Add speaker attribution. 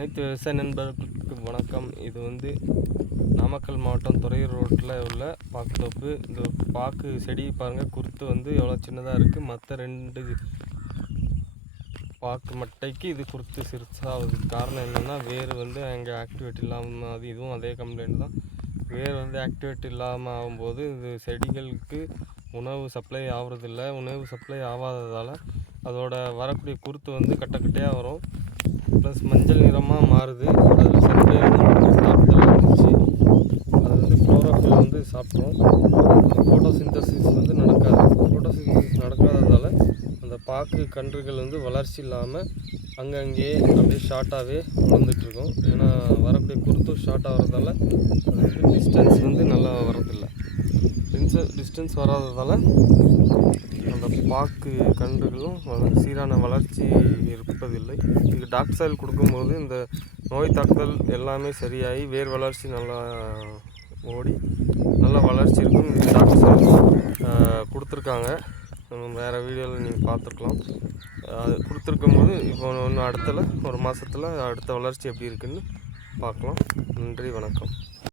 Speaker 1: அனைத்து விவசாய நண்பர்களுக்கு வணக்கம். இது வந்து நாமக்கல் மாவட்டம் துறையூர் ரோட்டில் உள்ள பாக்கு தோப்பு இந்த பாக்கு செடி பாருங்கள் குருத்து வந்து எவ்வளோ சின்னதாக இருக்குது மற்ற ரெண்டு பாக்கு மட்டைக்கு இது குருத்து சிறுசாகுது காரணம் என்னென்னா வேர் வந்து அங்கே ஆக்டிவேட் இல்லாமல் அது இதுவும் அதே கம்ப்ளைண்ட் தான். வேர் வந்து ஆக்டிவேட் இல்லாமல் ஆகும்போது இது செடிகளுக்கு உணவு சப்ளை ஆகிறதில்ல. உணவு சப்ளை ஆகாததால் அதோட வரக்கூடிய குருத்து வந்து கட்டக்கட்டையாக வரும். ப்ளஸ் மஞ்சள் நிறமாக மாறுது. அதில் சர்க்கரை சாப்பிட்டு இருந்துச்சு அது வந்து குளோரோஃபில் வந்து சாப்பிட்றோம் ஃபோட்டோசிந்தசிஸ் வந்து நடக்காது. ஃபோட்டோசிந்தசிஸ் நடக்காததால் அந்த பாக்கு கன்றுகள் வந்து வளர்ச்சி இல்லாமல் அங்கங்கேயே அப்படியே ஷார்ட்டாகவே வளர்ந்துட்டுருக்கும். ஏன்னா வரக்கூடிய குருத்தும் ஷார்ட்டாக வர்றதால அது வந்து டிஸ்டன்ஸ் வந்து நல்லா வரதில்லை டிஸ்டன்ஸ் வராததால் பாக்கு கன்றுகளும் சீரான வளர்ச்சி இருப்பதில்லை. இதுக்கு டாக் சாயில் கொடுக்கும்போது இந்த நோய் தாக்குதல் எல்லாமே சரியாகி வேர் வளர்ச்சி நல்லா ஓடி நல்ல வளர்ச்சி இருக்கும். இது டாக் கொடுத்துருக்காங்க. வேறு வீடியோவில் நீங்கள் பார்த்துருக்கலாம். அது கொடுத்துருக்கும் போது இப்போ ஒன்று அடுத்தல ஒரு மாதத்தில் அடுத்த வளர்ச்சி எப்படி இருக்குன்னு பார்க்கலாம். நன்றி வணக்கம்.